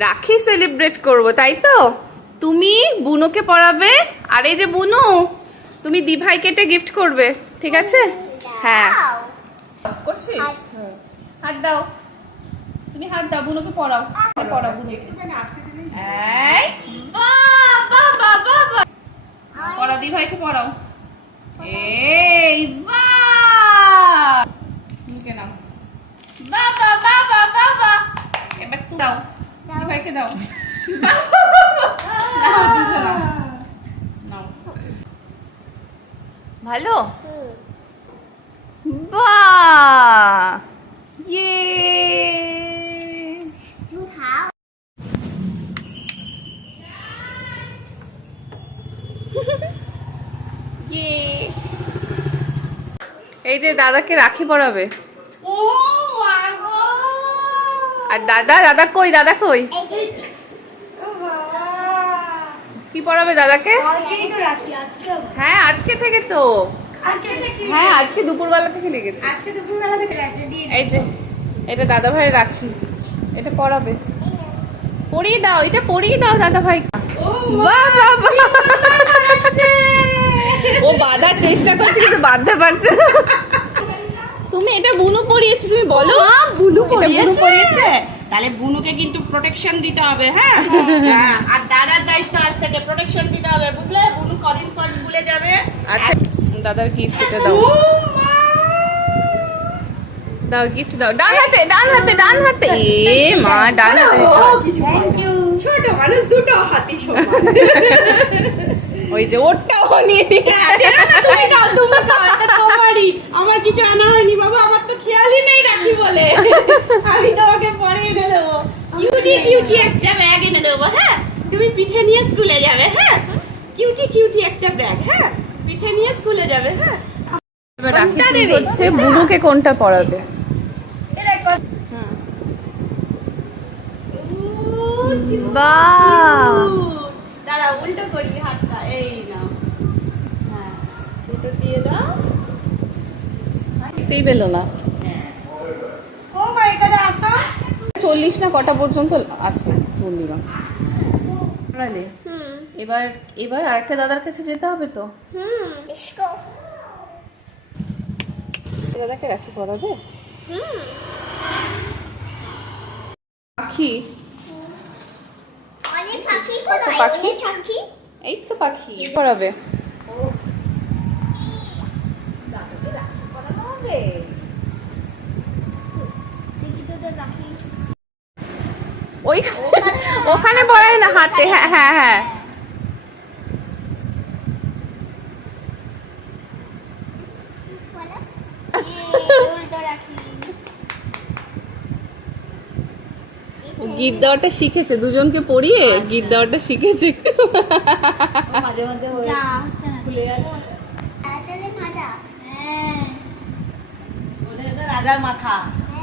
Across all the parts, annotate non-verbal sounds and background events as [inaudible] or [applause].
রাখি সেলিব্রেট করব তাই তো? তুমি বুনুকে পড়াবে আর এই যে বুনু তুমি দিভাই কেটে গিফট করবে ঠিক আছে? হ্যাঁ। করছিস? হাত। দাও। তুমি হাত দাও বুনুকে পড়াও। পড়াও বুনুকে। এই বাহ বাহ বাহ বাহ বাহ পড়া দিভাইকে পড়াও। এই বাহ! মুখে নাও। বাবা বাবা বাবা এবার তুমি দাও দিভাইকে দাও। [laughs] ভালো? বাহ! ইয়ে! [laughs] ইয়ে। এই যে দাদাকে রাখি পরাবে ও মা গো আর দাদা দাদা কই দাদা কই? কি পড়াবে দাদাকে? হ্যাঁ আজকে থেকে তো। হ্যাঁ আজকে দুপুরবেলা থেকে লেগেছে। এই যে এটা দাদা ভাই রাখি। এটা পড়াবে। পড়িয়ে দাও এটা পরিয়ে দাও দাদা ভাই। ও বাঁধার চেষ্টা করছে কিন্তু বাঁধতে পারছে। তুমি এটা বুনু পরিয়েছি তুমি বলো। বুনু বুনু পরিয়েছে? তাহলে বুনুকে কিন্তু প্রোটেকশন দিতে হবে হ্যাঁ? [laughs] হ্যাঁ, আর দাদার দায়িত্ব আজ থেকে প্রোটেকশন দিতে হবে বুঝলে? বুনু কদিন পর স্কুলে যাবে? আচ্ছা দাদার গিফট এটা দাও। দাও গিফট দাও। ডান হাতে ডান হাতে ডান হাতে। এ মা ডান হাতে। থ্যাংক ইউ ছোট মানুষ দুটো হাতি সমান। [laughs] ওই যে ওরটাও নিয়ে নিয়েছে। তুমি নাও তুমি নাও এটা তোমারই আমার কিছু আনা হয়নি বাবা আমার তো খেয়ালই নেই রাখি বলে। আমি তোমাকে পরে এনে দেবো। কিউটি কিউটি একটা ব্যাগ এনে দেবো হ্যাঁ? তুমি পিঠে নিয়ে স্কুলে যাবে হ্যাঁ? কিউটি কিউটি একটা ব্যাগ হ্যাঁ? পিঠে নিয়ে স্কুলে যাবে হ্যাঁ? হচ্ছে বুনুকে কোনটা পড়াবে বাহ দাঁড়া উল্টো করি হাতটা এই নাও হ্যাঁ দুটো দিয়ে দাও। দেখতেই পেল না। ও মাই গড আসা। চল্লিশ না কটা পর্যন্ত আছে পূর্ণিমা? হুম। এবার এবার আরেকটা দাদার কাছে যেতে হবে তো? হুম ইসকো দাদাকে রাখি পড়াবে হুম। পাখি? পাখি এই তো পাখি। পড়াবে ওই ওখানে পড়ায় না হাতে হ্যাঁ হ্যাঁ হ্যাঁ। গীত দেওয়াটা শিখেছে দুজনকে পড়িয়ে গীত দেওয়াটা শিখেছে। একটু মাঝে মাঝে যা হচ্ছে না খুলে যাচ্ছে তাহলে মাথা হ্যাঁ রাজার মাথা।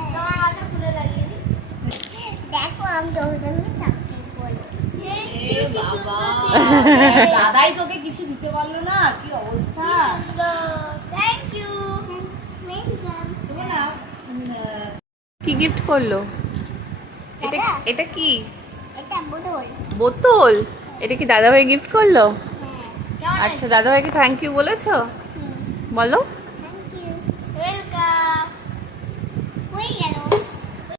তোমার মাথা খুলে লাগিয়ে দেখো আমি [laughs] দাদাই তোকে কিছু দিতে পারল না কি অবস্থা? থ্যাংক ইউ কি গিফট করল? এটা এটা কি? এটা বদল বোতল? এটা কি দাদা ভাই গিফট করল? হ্যাঁ। আচ্ছা দাদা ভাইকে থ্যাংক ইউ বলেছ? বলো। থ্যাংক